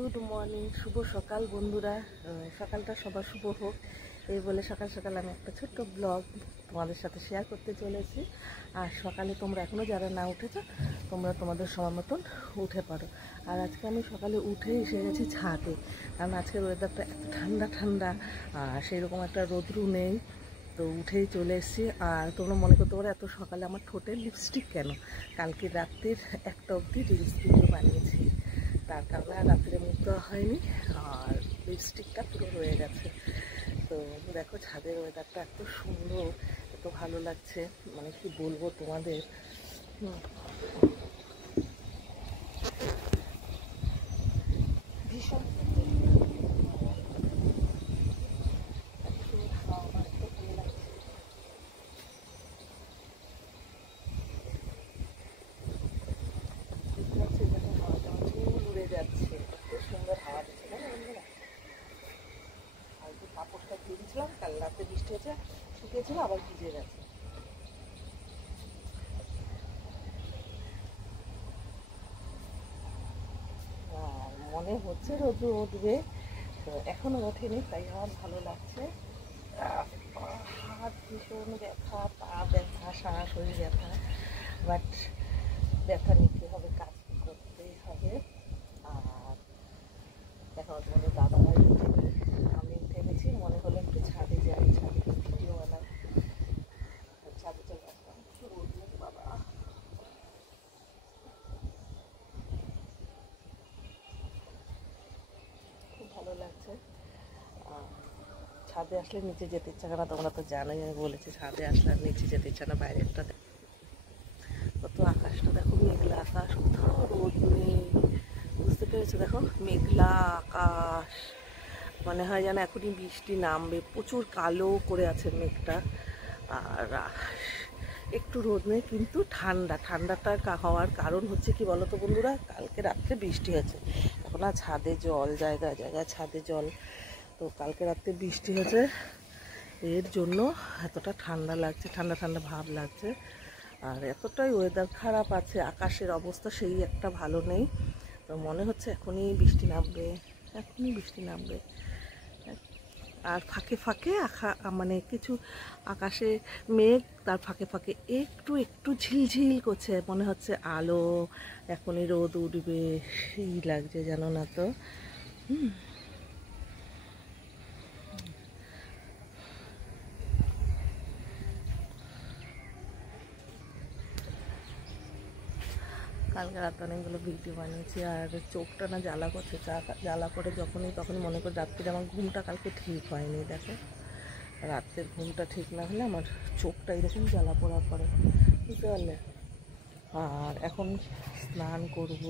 Good morning, শুভ সকাল বন্ধুরা। সকালটা সবার শুভ হোক এই বলে সকাল সকাল আমি একটা ছোট্ট ব্লগ তোমাদের সাথে শেয়ার করতে চলেছি। আর সকালে তোমরা এখনও যারা না উঠেছো তোমরা তোমাদের সময় মতন উঠে পারো। আর আজকে আমি সকালে উঠে এসে গেছি ছাদে, কারণ আজকের ওয়েদারটা এত ঠান্ডা ঠান্ডা, সেই রকম একটা রোদ্রু নেই, তো উঠেই চলে এসেছি। আর তোমরা মনে করতে পারো এত সকালে আমার ঠোঁটে লিপস্টিক কেন, কালকে রাত্রির একটা অবধি রিলস ভিডিও বানিয়েছি, তার কারণে আর রাত্রে মুখ দেওয়া হয়নি, আর লিপস্টিকটা পুরো রয়ে গেছে। তো দেখো ছাদের ওয়েদারটা এত সুন্দর, এত ভালো লাগছে, মানে কি বলবো তোমাদের। ভীষণ উড়ে যাচ্ছে, এত সুন্দর হাওয়া দিচ্ছে না বন্ধুরা। আর যে কাপড়টা ধুয়েছিলাম কাল রাতে বৃষ্টি হয়েছে, শুকিয়েছিল আবার ভিজে গেছে। আর মনে হচ্ছে রোদ উঠবে, তো এখনো ওঠেনি, তাই আমার ভালো লাগছে। হাত ভীষণ ব্যথা, পা ব্যথা, সারা শরীর ব্যথা, বাট ব্যথা নিতে হবে, কাজ করতেই হবে। আর এখন তোমাদের দাদাভাই উঠেনি, আমি উঠে গেছি, মনে হলো একটু ছাদে যাই, ছাদে ভিডিও বানাই, ছাদে চলে আসলাম। বাবা খুব ভালো লাগছে। ছাদে আসলে নিচে যেতে ইচ্ছা করে না, তোমরা তো জানোই, আমি বলেছি ছাদে আসলে আর নিচে যেতে ইচ্ছা না। বাইরেরটা কত, আকাশটা দেখো, মেঘলা আকাশ, কোথাও রোদ নেই, বুঝতে পেরেছো? দেখো মেঘলা আকাশ, মনে হয় যেন এখনই বৃষ্টি নামবে, প্রচুর কালো করে আছে মেঘটা। আর একটু রোদ নেই, কিন্তু ঠান্ডা। ঠান্ডাটা হওয়ার কারণ হচ্ছে কি বলো তো বন্ধুরা, কালকে রাত্রে বৃষ্টি হয়েছে, এখন আর ছাদে জল, জায়গায় জায়গায় ছাদে জল, তো কালকে রাত্রে বৃষ্টি হয়েছে, এর জন্য এতটা ঠান্ডা লাগছে, ঠান্ডা ঠান্ডা ভাব লাগছে। আর এতটাই ওয়েদার খারাপ আছে, আকাশের অবস্থা সেই একটা ভালো নেই, তো মনে হচ্ছে এখনই বৃষ্টি নামবে, এখনই বৃষ্টি নামবে। আর ফাঁকে ফাঁকে মানে কিছু আকাশে মেঘ, তার ফাঁকে ফাঁকে একটু একটু ঝিলঝিল করছে, মনে হচ্ছে আলো, এখনই রোদ উঠবে, সেই লাগছে জানো না তো। কালকে রাতে অনেকগুলো ভিডিও বানিয়েছি, আর চোখটা না জ্বালা করছে, জ্বালা করে তখনই মনে করি রাত্রিরে আমার ঘুমটা কালকে ঠিক হয়নি। দেখো রাত্রের ঘুমটা ঠিক না হলে আমার চোখটা এরকম জ্বালা পোড়া করে, বুঝতে পারলে। আর এখন স্নান করব,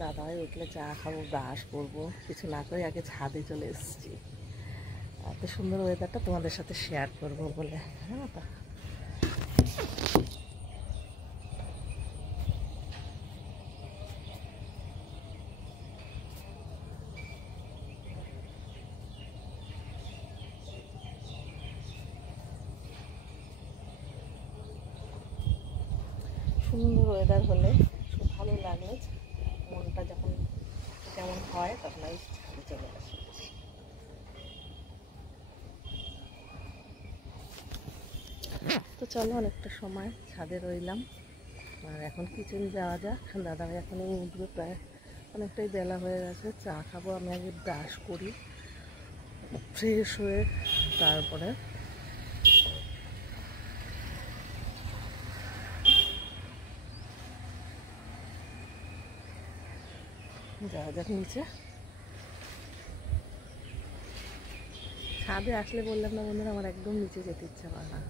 দাদাই উঠলে চা খাবো, ব্রাশ করবো, কিছু না করে আগে ছাদে চলে এসেছি, এত সুন্দর ওয়েদারটা তোমাদের সাথে শেয়ার করবো বলে। হ্যাঁ, তা সুন্দর ওয়েদার হলে ভালো লাগলে, মনটা যখন কেমন হয় তখন আমি ছাদে চলে আসি। তো চলো, অনেকটা সময় ছাদে রইলাম, আর এখন কিচেনে যাওয়া যাক। দাদাভাই এখন উঠবে, প্রায় অনেকটাই বেলা হয়ে গেছে, চা খাবো। আমি আগে ব্রাশ করি, ফ্রেশ হয়ে তারপরে যাওয়া যাক নিচে। ছাদে আসলে বললাম না বন্ধুরা, আমার একদম নিচে যেতে ইচ্ছা করে না,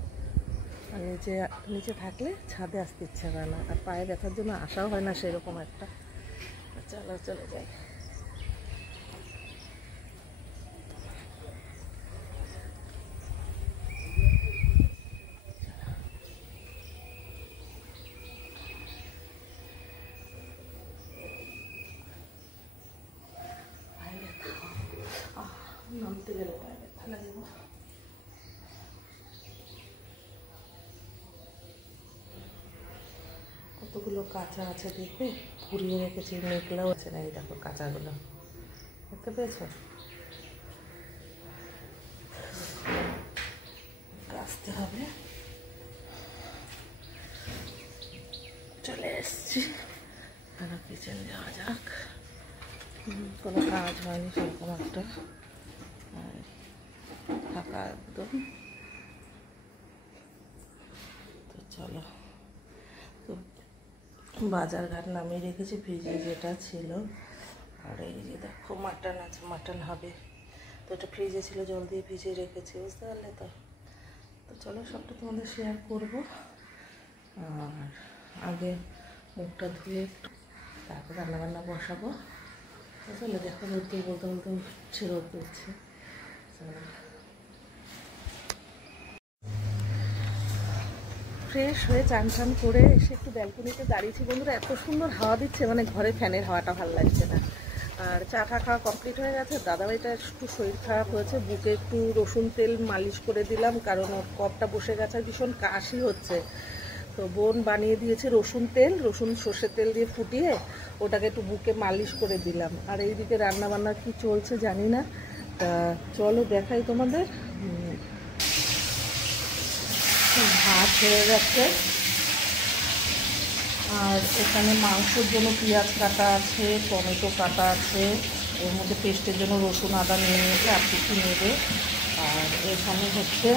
আর নিচে থাকলে ছাদে আসতে ইচ্ছা করে না, আর পায়ে ব্যথার জন্য আসাও হয় না সেরকম একটা। চলো চলে যাই। নামতে গেলে পায়ে ব্যথা লাগবে। কতগুলো কাঁচা আছে দেখবে, পুড়িয়ে রেখেছি, মেঘলাও আছে না, এই দেখো কাঁচাগুলো। দেখতে পেয়েছো? আসতে হবে। চলে এসছি, এবার কিচেন যাওয়া যাক। কোনো কাজ হয়নি সেরকম একটা, ফাঁকা একদম। তো চলো, তো বাজার ঘাট নামিয়ে রেখেছি, ফ্রিজে যেটা ছিল। আর এই যে দেখো মাটন আছে, মাটন হবে। তো এটা ফ্রিজে ছিল, জল দিয়ে ভিজিয়ে রেখেছি, বুঝতে পারলে তো। তো চলো সবটা তোমাদের শেয়ার করবো। আর আগে মুখটা ধুয়ে একটু তারপর রান্নাবান্না বসাবো। তো চলো দেখো, বলতে বলতে বলতে উঠছে, রোদ উঠছে। ফ্রেশ হয়ে চান টান করে এসে একটু ব্যালকনিতে দাঁড়িয়েছি। বন্ধুরা এত সুন্দর হাওয়া দিচ্ছে, মানে ঘরে ফ্যানের হাওয়াটা ভালো লাগছে না। আর চা খাওয়া কমপ্লিট হয়ে গেছে। দাদাভাইটা একটু শরীর খারাপ হয়েছে, বুকে একটু রসুন তেল মালিশ করে দিলাম, কারণ ওর কফটা বসে গেছে, ভীষণ কাশি হচ্ছে। তো বোন বানিয়ে দিয়েছে রসুন তেল, রসুন সর্ষের তেল দিয়ে ফুটিয়ে ওটাকে একটু বুকে মালিশ করে দিলাম। আর এইদিকে রান্নাবান্না কি চলছে জানি না, তা চলো দেখাই তোমাদের। ভাত হয়ে গেছে, আর এখানে মাংসের জন্য পেঁয়াজ কাটা আছে, টমেটো কাটা আছে, এর মধ্যে পেস্টের জন্য রসুন আদা নিয়ে নিয়েছে, আর কিছু নেবে। আর এখানে হচ্ছে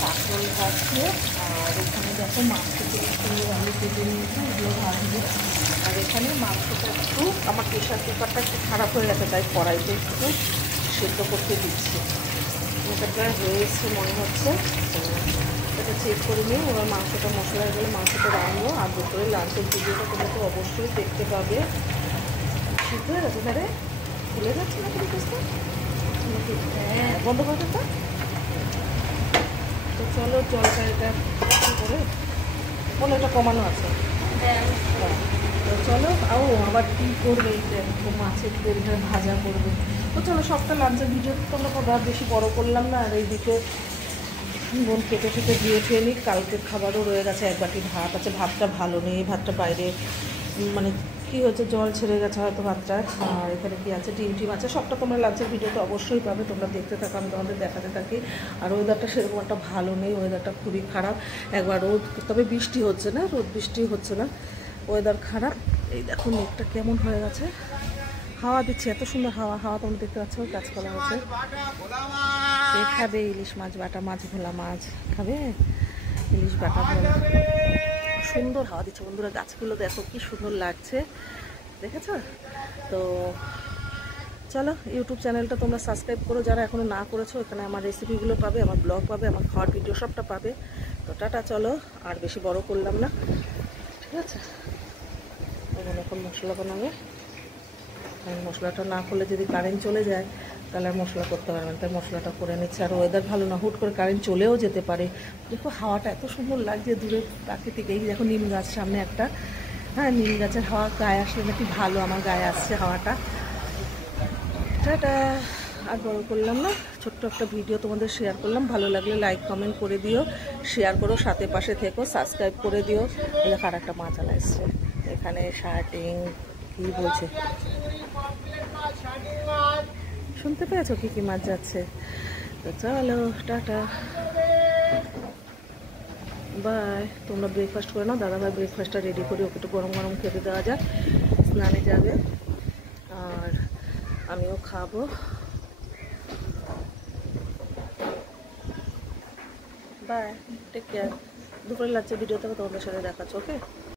কাঁকরোল ভাজছে। আর এখানে দেখো মাংস থেকে আলু কেটে নিয়েছে, এগুলো ভাজবে। আর এখানে মাংসটা একটু, আমার প্রেশার কুকারটা একটু খারাপ হয়ে গেছে, তাই কড়াইতে একটু সেদ্ধ করতে দিচ্ছি। এটা প্রায় হয়ে এসছে মনে হচ্ছে। তো এটা চেক করে নিয়ে এবার মাংসটা, মশলা গেলে মাংসটা রাখবো। আর দুপুরে লাঞ্চের ভিডিওটা তোমরা তো অবশ্যই দেখতে পাবে। সিদ্ধ হয়ে গেছে, তাহলে খুলে যাচ্ছে না কোনো কিছু। হ্যাঁ, বন্ধ করে দেবো। তো চলো জলটা এটা করে বলো, এটা কমানো আছে। তো চলো, আবার কী করবে, এইটা মাছের তেলটা ভাজা করবে। তো চলো সবটা লাঞ্চের ভিডিও তোমরা বেশি বড় করলাম না। আর এইদিকে বোন কেটে ফেটে দিয়ে খেয়ে নিই, কালকের খাবারও রয়ে গেছে। এক বাটি ভাত আছে, ভাতটা ভালো নেই, ভাতটা বাইরে মানে কী হচ্ছে, জল ছেড়ে গেছে হয়তো ভাতটা। আর এখানে কী আছে, ডিম টিম আছে, সবটা তোমরা লাঞ্চের ভিডিওতে অবশ্যই পাবে। তোমরা দেখতে থাকো, আমি তোমাদের দেখাতে থাকি। আর ওয়েদারটা সেরকম একটা ভালো নেই, ওয়েদারটা খুবই খারাপ। একবার রোদ, তবে বৃষ্টি হচ্ছে না, রোদ বৃষ্টি হচ্ছে না, ওয়েদার খারাপ। এই দেখো মেঘটা কেমন হয়ে গেছে, হাওয়া দিচ্ছে, এত সুন্দর হাওয়া। হাওয়া তোমরা দেখতে পাচ্ছ, গাছপালা আছে। কে খাবে ইলিশ মাছ বাটা, মাছ ভোলা মাছ খাবে, ইলিশ বাটা ভোলা। সুন্দর হাওয়া দিচ্ছে বন্ধুরা, গাছগুলো দেখো কি সুন্দর লাগছে, দেখেছ? তো চলো, ইউটিউব চ্যানেলটা তোমরা সাবস্ক্রাইব করো যারা এখনও না করেছো। এখানে আমার রেসিপিগুলো পাবে, আমার ব্লগ পাবে, আমার খাওয়ার ভিডিও সবটা পাবে। তো টাটা, চলো আর বেশি বড় করলাম না, ঠিক আছে? এখন মশলা বানাবে। মশলাটা না করলে যদি কারেন্ট চলে যায় তাহলে আর মশলা করতে পারবেন, তাই মশলাটা করে নিচ্ছে। আর ওয়েদার ভালো না, হুট করে কারেন্ট চলেও যেতে পারে। দেখো হাওয়াটা এত সুন্দর লাগছে, দূরে প্রাকৃতিক। এই দেখো নিম গাছ সামনে একটা, হ্যাঁ নিম গাছের হাওয়া গায়ে আসলে নাকি ভালো, আমার গায়ে আসছে হাওয়াটা। টাটা, আর বড় করলাম না, ছোট্ট একটা ভিডিও তোমাদের শেয়ার করলাম। ভালো লাগলে লাইক কমেন্ট করে দিও, শেয়ার করো, সাথে পাশে থেকো, সাবস্ক্রাইব করে দিও। দেখো আর একটা মাছ আসছে এখানে, শার্টিং কি বলছে, শুনতে পেয়েছো কি কি মাছ যাচ্ছে? তো চলো টাটা, বাই। তোমরা ব্রেকফাস্ট করে নাও, দাদাভাই ব্রেকফাস্টটা রেডি করে ওকে একটু গরম গরম খেতে দেওয়া যাক, স্নানে যাবে আর আমিও খাবো। Bye, take care. দুপুরে লাঞ্চের ভিডিওতে তোমাদের সাথে দেখাচ্ছ, ওকে?